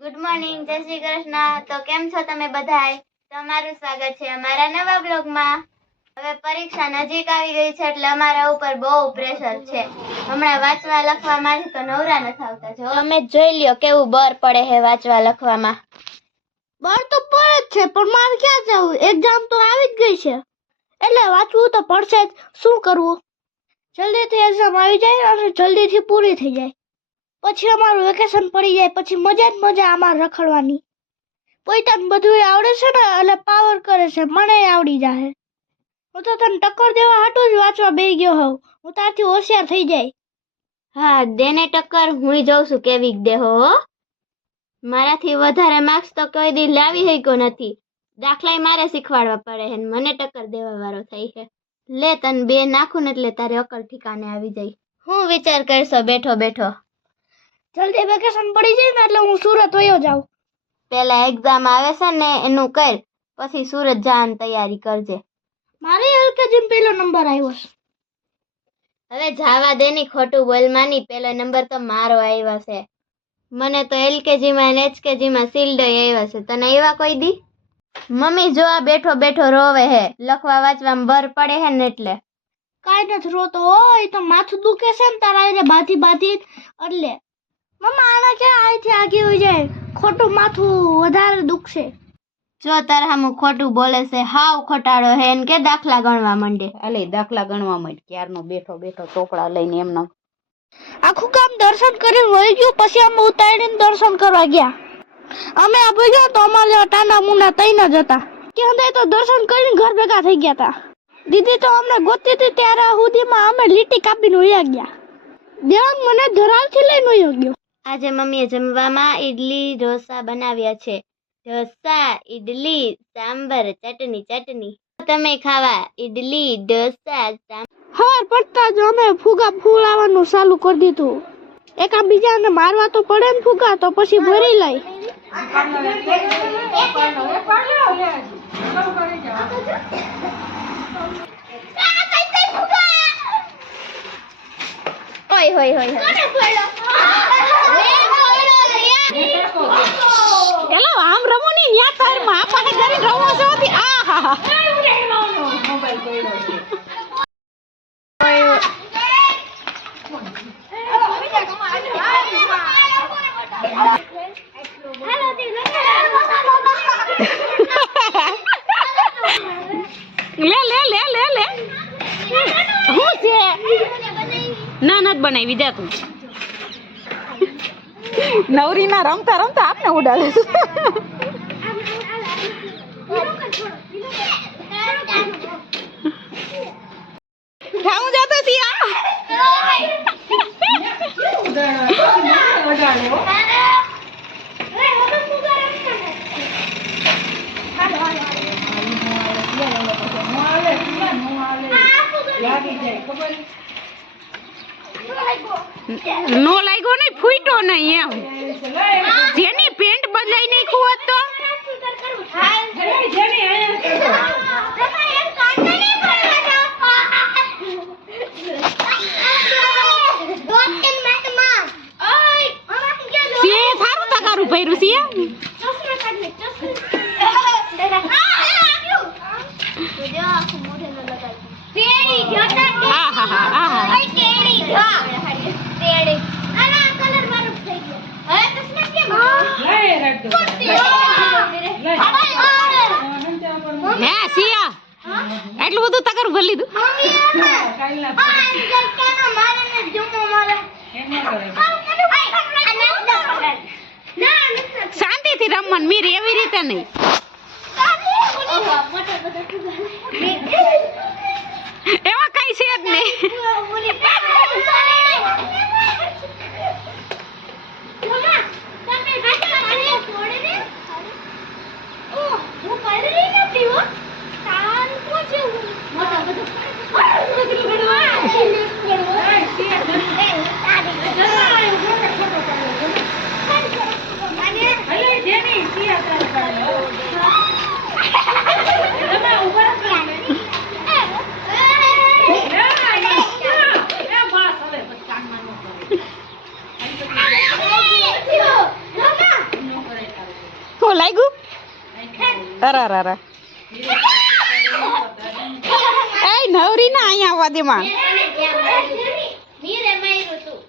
Good morning, જય શ્રી કૃષ્ણ. તો કેમ છો તમે બધાય? તમારું સ્વાગત છે અમારા નવા બ્લોગમાં. હવે પરીક્ષા નજીક આવી ગઈ છે એટલે અમારા ઉપર બહુ પ્રેશર છે. હમણાં વાંચવા લખવા માટે તો નવરા નથી આવતા. જો તમે જોઈ લ્યો કેવું બર પડે છે વાંચવા લખવામાં. બર તો પડે જ છે, પણ મારે ક્યાં જવું? એક્ઝામ તો આવી જ ગઈ છે એટલે વાંચવું તો પડશે જ. શું કરવું? જલ્દીથી એક્ઝામ આવી જાય અને જલ્દીથી પૂરી થઈ જાય, પછી અમારું વેકેશન પડી જાય, પછી મજા જ મજા અમારે રખડવાની. પોઈતાને બધું આવડે છે ને એટલે પાવર કરે છે, મને આવડી જાય. હું તો તને ટક્કર દેવા હાટું જ વાંચવા બેસી ગયો હોઉં. હું તારથી હોશિયાર થઈ જાય. હા, દેને ટક્કર હું જોઉં છું કેવી દેહો. મારાથી વધારે માર્ક્સ તો કોઈ દી લાવી શક્યો નથી. દાખલાય મારે શીખવાડવા પડે છે, મને ટક્કર દેવા વાળો થાય છે. લે તને બે નાખું ને એટલે તારી અકલ ઠીકાને આવી જાય. હું વિચાર કરશો બેઠો બેઠો? જલ્દી વેકેશન પડી જાય ને એટલે હું સુરત વયો જાઉં. પેલા એક્ઝામ આવે છે ને એનું કર, પછી સુરત જવાની તૈયારી કરજે. મારે એલકેજી પહેલો નંબર આવ્યો છે. હવે જાવા દે ની ખોટું બોલમાની. પેલો નંબર તો મારો આવ્યો છે. મને તો એલકેજી માં ને એચકેજી માં શિલ્ડ આવ્યા છે. તને આવ્યા કોઈ દી? મમ્મી જો આ બેઠો બેઠો રોવે હે, લખવા વાંચવામાં બર પડે હે ને એટલે. કાંઈ નથી રોતો હોય તો માથું દુખે છે ને તારા એને બાધી બાધી એટલે. મમ્મા આના ક્યાં અહીંથી આગી હોય જાય, ખોટું માથું વધારે દુખશે. જો તાર હામું ખોટું બોલે છે, હાવ ખોટાડો હે ને કે દાખલા ગણવા માંડે. અલે દાખલા ગણવા માંડ, ક્યારનો બેઠો બેઠો ચોપડા લઈને એમનો. આખું કામ દર્શન કરીને વહી ગયું, પછી અમે ઉતારીને દર્શન કરવા ગયા. અમે આ ભૂગ્યા તો અમારે ટાના મુના તઈ ન જતા ક્યાં તો દર્શન કરીને ઘર ભેગા થઈ ગયા હતા. દીદી તો અમને ગોતી હતી ત્યારે સુધીમાં અમે લીટી કાપીને વયા ગયા. દેવાંગ મને ધરાવથી લઈને વયો ગયો. આજે મમ્મીએ જમવામાં ઈડલી ઢોસા બનાવ્યા છે. ઢોસા, ઈડલી, સાંબર, ચટણી. તમે ખાવા ઈડલી ઢોસા સવાર પડતા જ અમે ફુગા ફૂલાવાનું ચાલુ કરી દીધું. એકા બીજાને મારવા તો પડે ને ફુગા, તો પછી ભરી લઈ. હોય એલો આમ રમો ની ન્યા તાર માં પાસે કરી રમો છો હતી. આહા મોબાઈલ પડ્યો છે. લે હું છે ના નત બનાવી દે તું. નવરી ના રમતા રમતા આપને ઉડાડે. ખાવું જતો સિયા નો લાગ્યો ને ફૂટો નહીં એમ. જેની પેન્ટ બદલાઈ નાખ્યું હોત તો સારું તકારું ભર્યું છે. હે સિયા એટલું બધું તકારું ભરી લીધું. શાંતિથી રમવાનું મીર, એવી રીતે નહીં. એમાં કઈ છે જ નહીં. કેવું લાગ્યું અરે એ નવરી ના અહીંયા આવવા દે માં મીરે માર્યું તું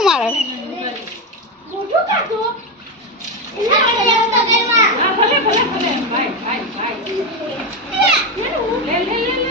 મારે ભલે